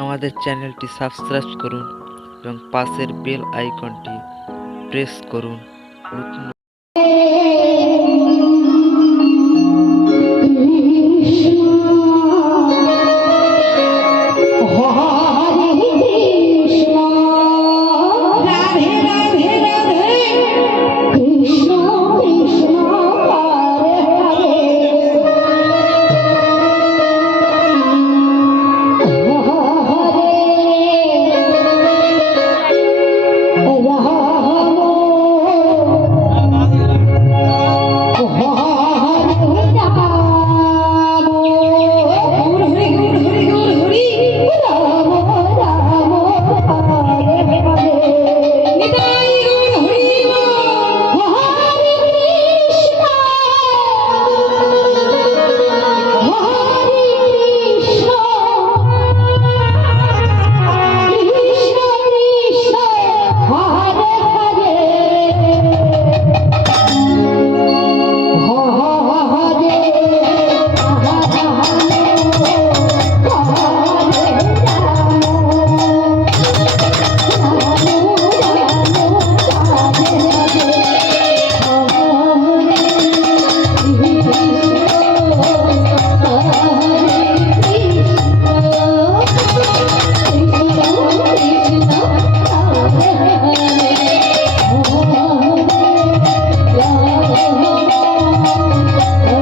আমাদের চ্যানেলটি সাবস্ক্রাইব করুন এবং পাশের বেল আইকনটি প্রেস করুন। Oh,